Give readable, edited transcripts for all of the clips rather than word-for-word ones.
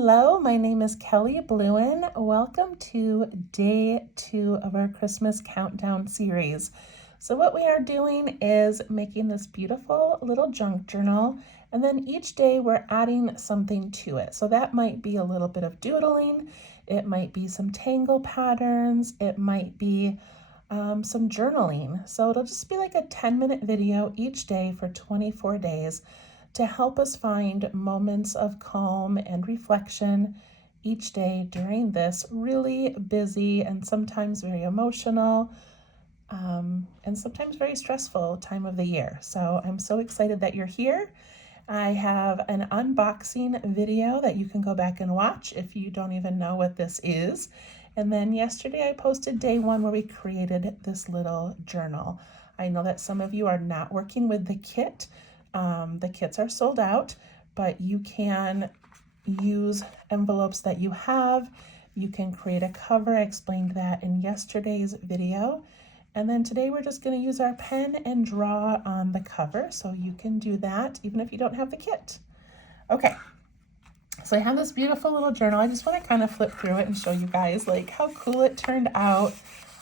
Hello, my name is Kelly Bluen. Welcome to day 2 of our Christmas countdown series. So what we are doing is making this beautiful little junk journal, and then each day we're adding something to it. So that might be a little bit of doodling, it might be some tangle patterns, it might be some journaling. So it'll just be like a 10-minute video each day for 24 days to help us find moments of calm and reflection each day during this really busy and sometimes very emotional and sometimes very stressful time of the year. So I'm so excited that you're here. I have an unboxing video that you can go back and watch if you don't even know what this is. And then yesterday I posted day 1 where we created this little journal. I know that some of you are not working with the kit. The kits are sold out, but you can use envelopes that you have. You can create a cover. I explained that in yesterday's video. And then today we're just going to use our pen and draw on the cover. So you can do that even if you don't have the kit. Okay, so I have this beautiful little journal. I just want to kind of flip through it and show you guys like how cool it turned out.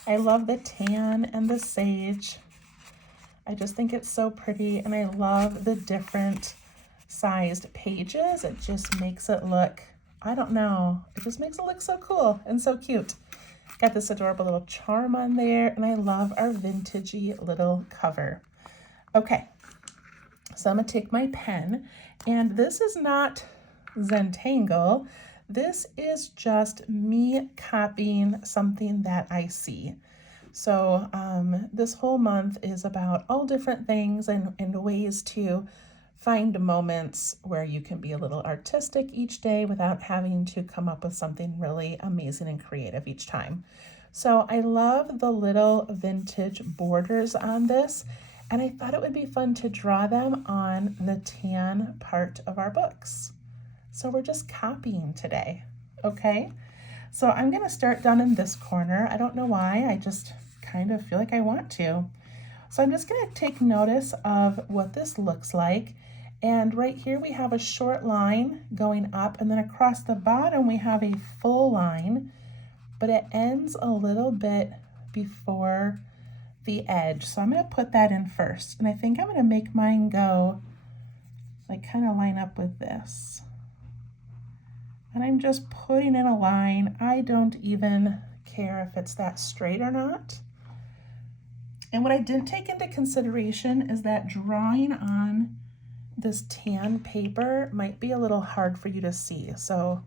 I love the tan and the sage. I just think it's so pretty, and I love the different sized pages. It just makes it look, I don't know, it just makes it look so cool and so cute. Got this adorable little charm on there, and I love our vintagey little cover. Okay, so I'm gonna take my pen, and this is not Zentangle. This is just me copying something that I see. So this whole month is about all different things and ways to find moments where you can be a little artistic each day without having to come up with something really amazing and creative each time. So I love the little vintage borders on this, and I thought it would be fun to draw them on the tan part of our books. So we're just copying today, okay? So I'm gonna start down in this corner. I don't know why, I just kind of feel like I want to. So I'm just gonna take notice of what this looks like. And right here we have a short line going up, and then across the bottom we have a full line, but it ends a little bit before the edge. So I'm gonna put that in first. And I think I'm gonna make mine go like kind of line up with this. And I'm just putting in a line. I don't even care if it's that straight or not. And what I didn't take into consideration is that drawing on this tan paper might be a little hard for you to see. So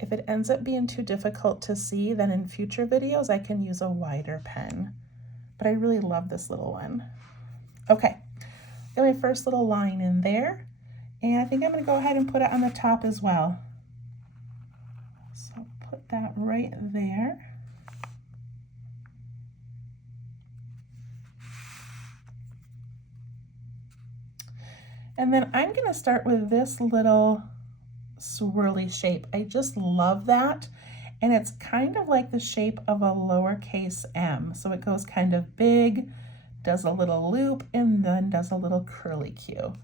if it ends up being too difficult to see, then in future videos I can use a wider pen. But I really love this little one. Okay, got my first little line in there. And I think I'm gonna go ahead and put it on the top as well. So put that right there. And then I'm gonna start with this little swirly shape. I just love that. And it's kind of like the shape of a lowercase m. So it goes kind of big, does a little loop, and then does a little curly Q.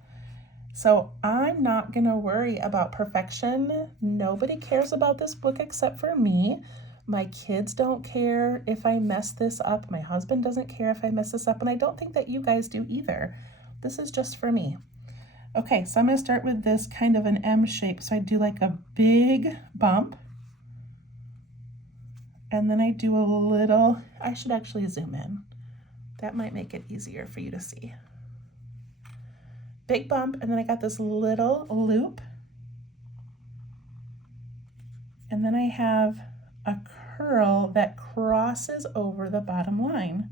So I'm not gonna worry about perfection. Nobody cares about this book except for me. My kids don't care if I mess this up. My husband doesn't care if I mess this up, and I don't think that you guys do either. This is just for me. Okay, so I'm gonna start with this kind of an M shape. So I do like a big bump, and then I do a little, I should actually zoom in. That might make it easier for you to see. Big bump, and then I got this little loop, and then I have a curl that crosses over the bottom line.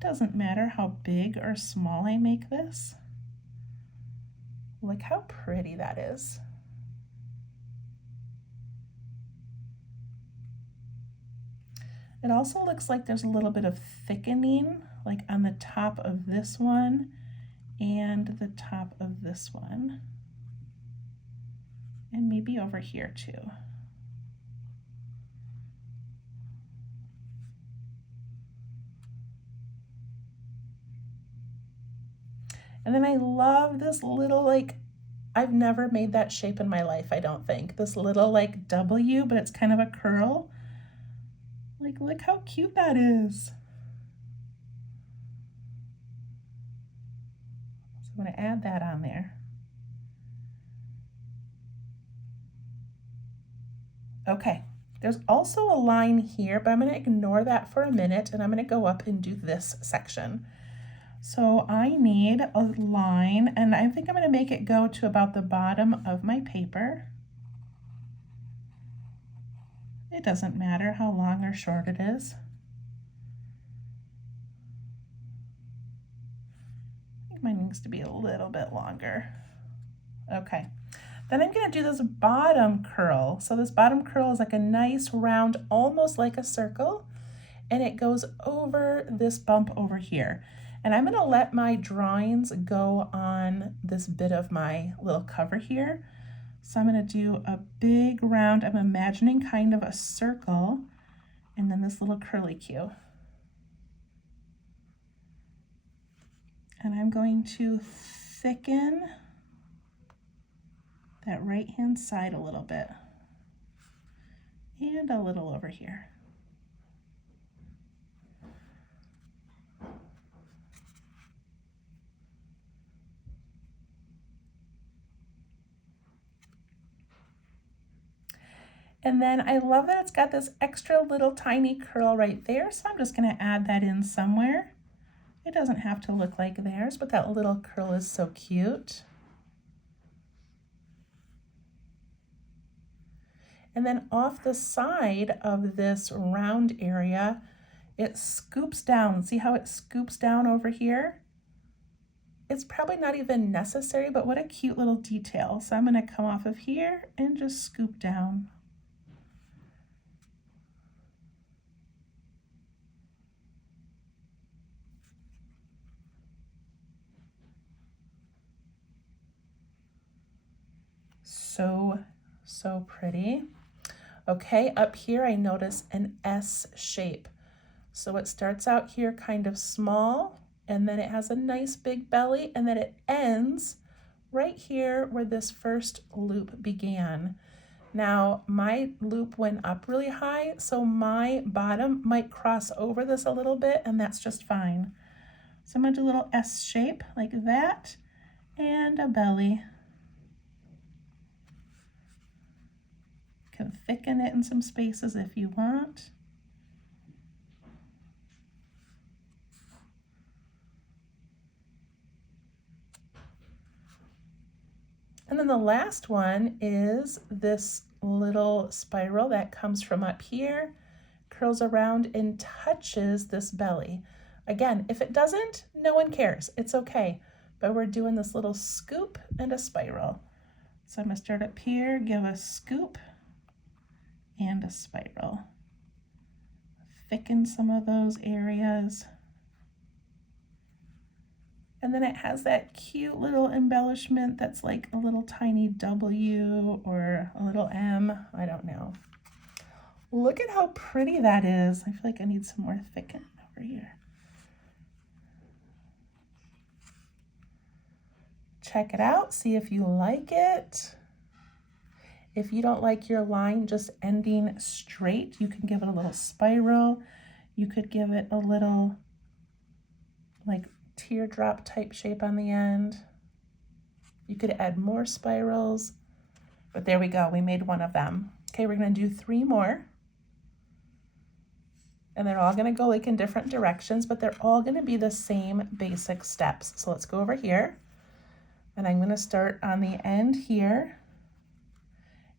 Doesn't matter how big or small I make this. Look how pretty that is. It also looks like there's a little bit of thickening, like on the top of this one and the top of this one. And maybe over here too. And then I love this little like I've never made that shape in my life, I don't think. This little like W, but it's kind of a curl. Like, look how cute that is. So I'm going to add that on there. Okay, there's also a line here, but I'm going to ignore that for a minute and I'm going to go up and do this section. So I need a line, and I think I'm going to make it go to about the bottom of my paper. It doesn't matter how long or short it is. I think mine needs to be a little bit longer. Okay. Then I'm going to do this bottom curl. So this bottom curl is like a nice round, almost like a circle, and it goes over this bump over here. And I'm going to let my drawings go on this bit of my little cover here. So I'm going to do a big round. I'm imagining kind of a circle, and then this little curly Q. And I'm going to thicken that right-hand side a little bit, and a little over here. And then I love that it's got this extra little tiny curl right there, so I'm just going to add that in somewhere. It doesn't have to look like theirs, but that little curl is so cute. And then off the side of this round area, it scoops down. See how it scoops down over here? It's probably not even necessary, but what a cute little detail. So I'm going to come off of here and just scoop down. So pretty. Okay, up here I notice an S shape. So it starts out here kind of small, and then it has a nice big belly, and then it ends right here where this first loop began. Now my loop went up really high, so my bottom might cross over this a little bit, and that's just fine. So I'm gonna do a little S shape like that, and a belly. Can thicken it in some spaces if you want. And then the last one is this little spiral that comes from up here, curls around and touches this belly. Again, if it doesn't, no one cares. It's okay. But we're doing this little scoop and a spiral. So I'm going to start up here, give a scoop and a spiral. Thicken some of those areas. And then it has that cute little embellishment that's like a little tiny W or a little M, I don't know. Look at how pretty that is. I feel like I need some more thicken over here. Check it out, see if you like it. If you don't like your line just ending straight, you can give it a little spiral. You could give it a little like teardrop type shape on the end. You could add more spirals, but there we go, we made one of them. Okay, we're gonna do 3 more. And they're all gonna go like in different directions, but they're all gonna be the same basic steps. So let's go over here, and I'm gonna start on the end here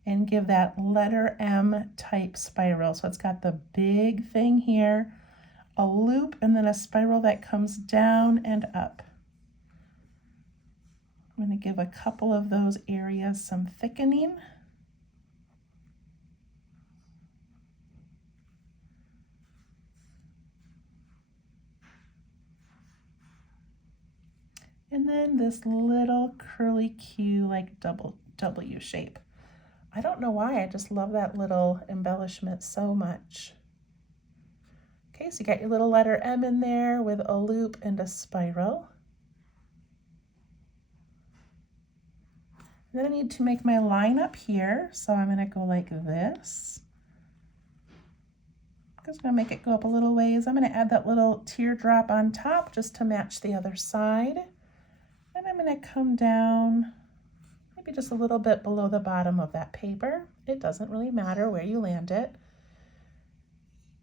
and give that letter M type spiral. So it's got the big thing here, a loop, and then a spiral that comes down and up. I'm going to give a couple of those areas some thickening. And then this little curly Q like double W shape. I don't know why, I just love that little embellishment so much. Okay, so you got your little letter M in there with a loop and a spiral. Then I need to make my line up here, so I'm going to go like this. I'm just going to make it go up a little ways. I'm going to add that little teardrop on top just to match the other side. And I'm going to come down maybe just a little bit below the bottom of that paper. It doesn't really matter where you land it.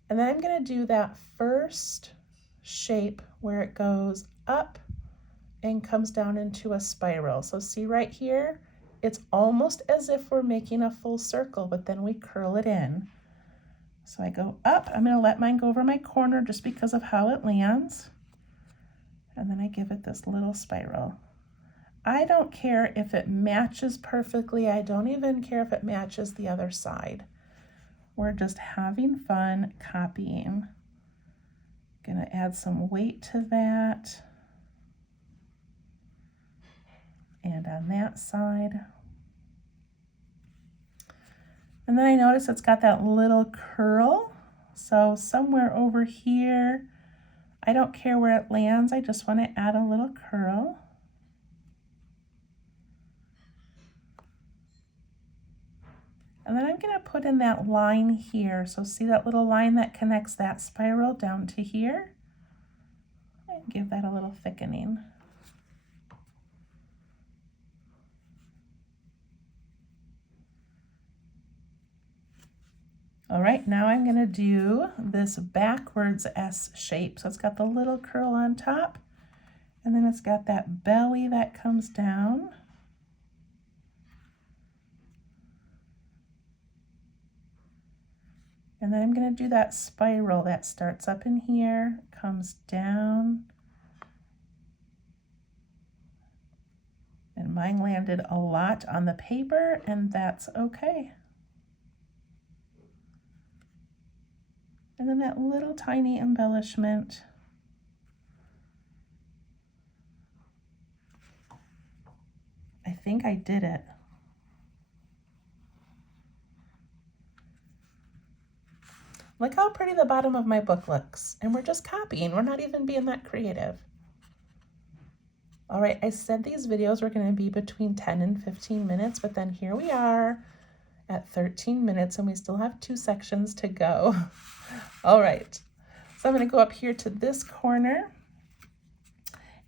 And then I'm going to do that first shape where it goes up and comes down into a spiral. So see right here, it's almost as if we're making a full circle, but then we curl it in. So I go up, I'm going to let mine go over my corner just because of how it lands. And then I give it this little spiral. I don't care if it matches perfectly. I don't even care if it matches the other side. We're just having fun copying. Gonna add some weight to that. And on that side. And then I notice it's got that little curl. So somewhere over here, I don't care where it lands, I just want to add a little curl. And then I'm going to put in that line here. So see that little line that connects that spiral down to here? And give that a little thickening. All right, now I'm going to do this backwards S shape. So it's got the little curl on top, and then it's got that belly that comes down. And then I'm going to do that spiral that starts up in here, comes down. And mine landed a lot on the paper, and that's okay. And then that little tiny embellishment. I think I did it. Look how pretty the bottom of my book looks. And we're just copying. We're not even being that creative. All right, I said these videos were going to be between 10 and 15 minutes, but then here we are at 13 minutes and we still have 2 sections to go. All right, so I'm going to go up here to this corner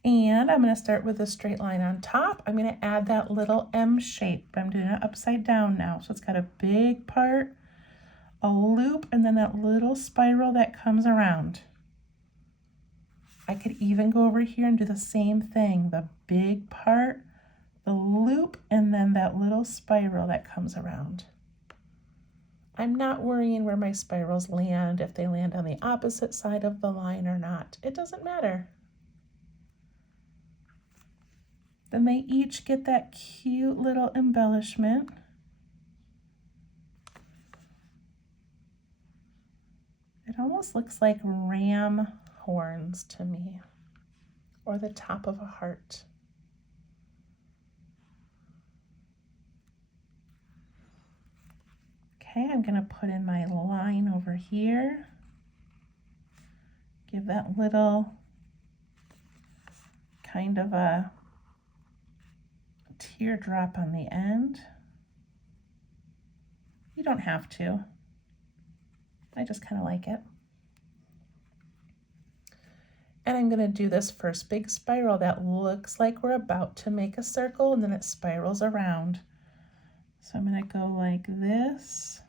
and I'm going to start with a straight line on top. I'm going to add that little M shape, but I'm doing it upside down now. So it's got a big part, a loop, and then that little spiral that comes around. I could even go over here and do the same thing, the big part, the loop, and then that little spiral that comes around. I'm not worrying where my spirals land, if they land on the opposite side of the line or not. It doesn't matter. Then they each get that cute little embellishment. It almost looks like ram horns to me, or the top of a heart. Okay, I'm going to put in my line over here. Give that little kind of a teardrop on the end. You don't have to. I just kind of like it. And I'm going to do this first big spiral that looks like we're about to make a circle, and then it spirals around. So I'm going to go like this.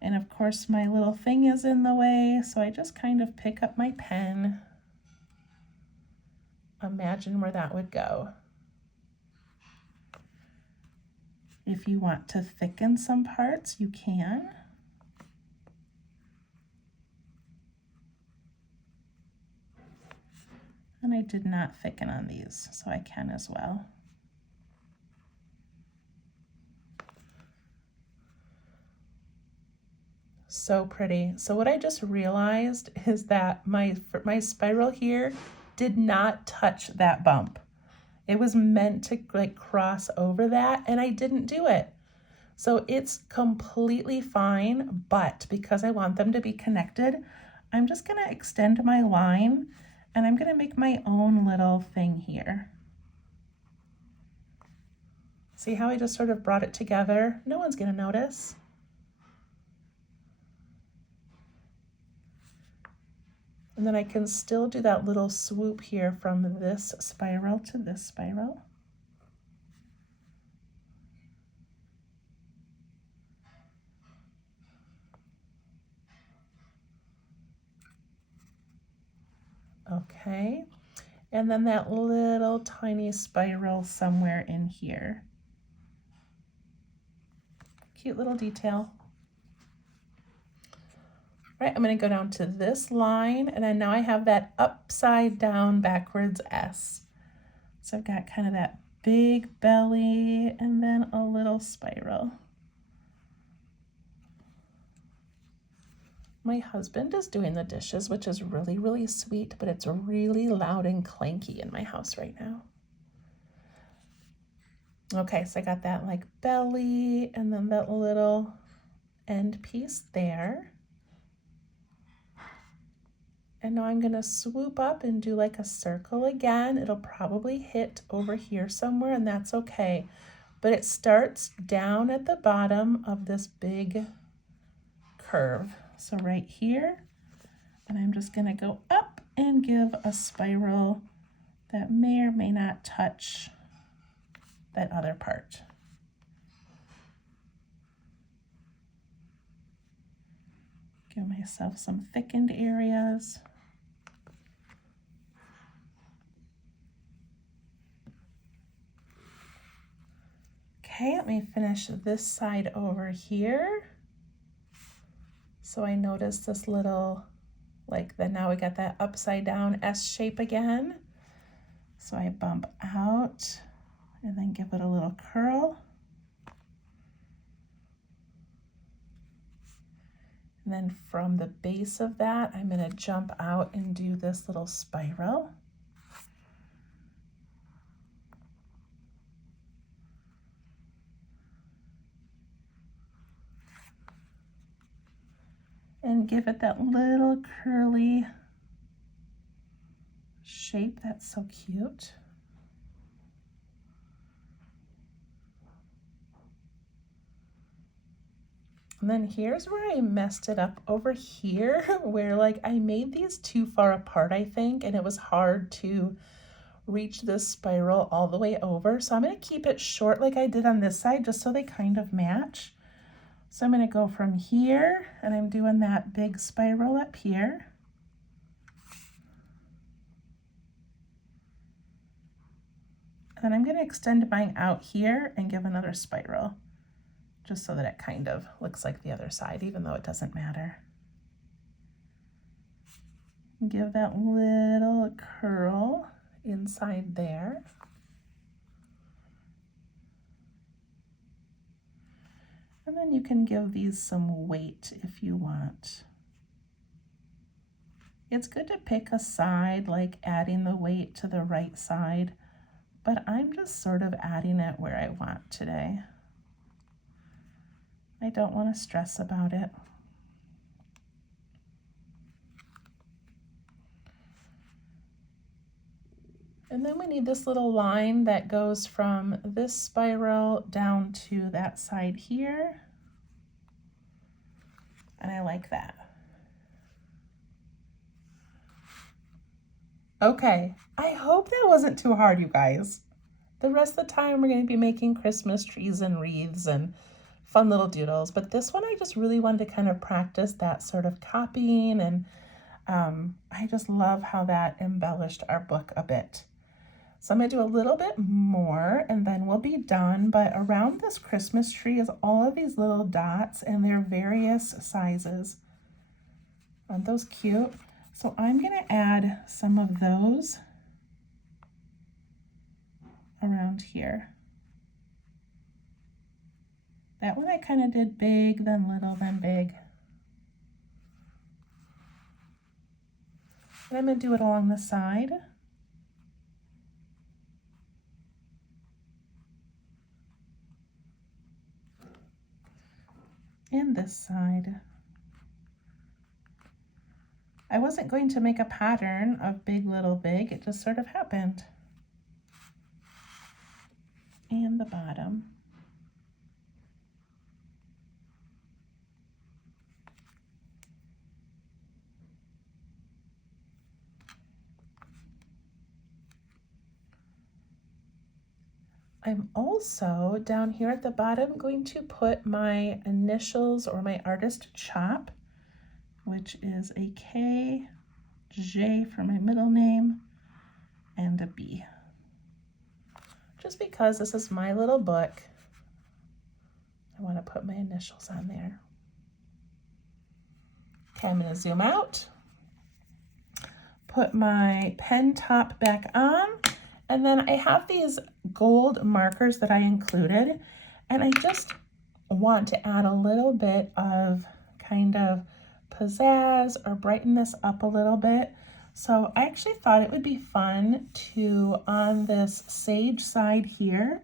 And of course my little thing is in the way, so I just kind of pick up my pen. Imagine where that would go. If you want to thicken some parts, you can. And I did not thicken on these, so I can as well. So pretty. So what I just realized is that my spiral here did not touch that bump. It was meant to like cross over that, and I didn't do it. So it's completely fine, but because I want them to be connected, I'm just gonna extend my line and I'm gonna make my own little thing here. See how I just sort of brought it together? No one's gonna notice. And then I can still do that little swoop here from this spiral to this spiral. Okay, and then that little tiny spiral somewhere in here. Cute little detail. Right, I'm going to go down to this line, and then now I have that upside down backwards S. So I've got kind of that big belly and then a little spiral. My husband is doing the dishes, which is really, really sweet, but it's really loud and clanky in my house right now. Okay, so I got that like belly and then that little end piece there. And now I'm gonna swoop up and do like a circle again. It'll probably hit over here somewhere, and that's okay. But it starts down at the bottom of this big curve. So right here, and I'm just gonna go up and give a spiral that may or may not touch that other part. Give myself some thickened areas. Okay, let me finish this side over here. So I noticed this little, now we got that upside down S shape again. So I bump out and then give it a little curl. And then from the base of that, I'm gonna jump out and do this little spiral. And give it that little curly shape. That's so cute. And then here's where I messed it up over here, where I made these too far apart, I think, and it was hard to reach this spiral all the way over. So I'm gonna keep it short like I did on this side, just so they kind of match. So I'm gonna go from here, and I'm doing that big spiral up here. And then I'm gonna extend mine out here and give another spiral, just so that it kind of looks like the other side, even though it doesn't matter. Give that little curl inside there. And then you can give these some weight if you want. It's good to pick a side, like adding the weight to the right side, but I'm just sort of adding it where I want today. I don't want to stress about it. And then we need this little line that goes from this spiral down to that side here. And I like that. Okay, I hope that wasn't too hard, you guys. The rest of the time we're going to be making Christmas trees and wreaths and fun little doodles, but this one I just really wanted to kind of practice that sort of copying, and I just love how that embellished our book a bit. So I'm going to do a little bit more and then we'll be done. But around this Christmas tree is all of these little dots, and they're various sizes. Aren't those cute? So I'm going to add some of those around here. That one I kind of did big, then little, then big. And I'm going to do it along the side. And this side. I wasn't going to make a pattern of big, little, big. It just sort of happened. and the bottom. I'm also down here at the bottom going to put my initials or my artist chop, which is a K, J for my middle name, and a B. Just because this is my little book, I want to put my initials on there. Okay, I'm going to zoom out, put my pen top back on, and then I have these gold markers that I included, and I just want to add a little bit of kind of pizzazz or brighten this up a little bit. So I actually thought it would be fun to, on this sage side here,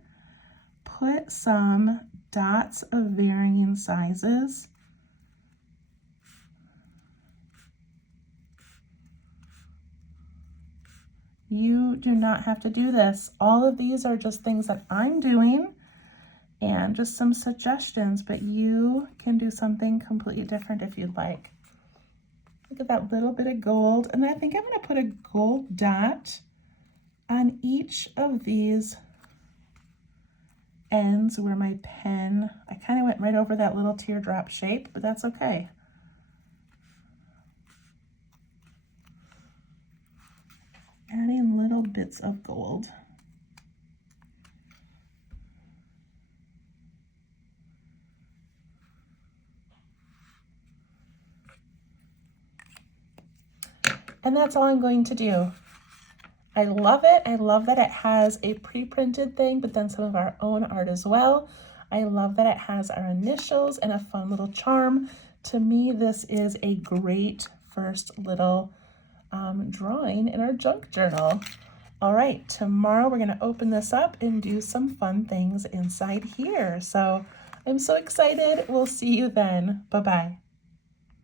put some dots of varying sizes. You do not have to do this. All of these are just things that I'm doing and just some suggestions, but you can do something completely different if you'd like. Look at that little bit of gold. And I think I'm going to put a gold dot on each of these ends where my pen, I kind of went right over that little teardrop shape, but that's okay. Adding little bits of gold. And that's all I'm going to do. I love it. I love that it has a pre-printed thing, but then some of our own art as well. I love that it has our initials and a fun little charm. To me, this is a great first little drawing in our junk journal. All right, tomorrow we're gonna open this up and do some fun things inside here. So I'm so excited. We'll see you then. Bye-bye.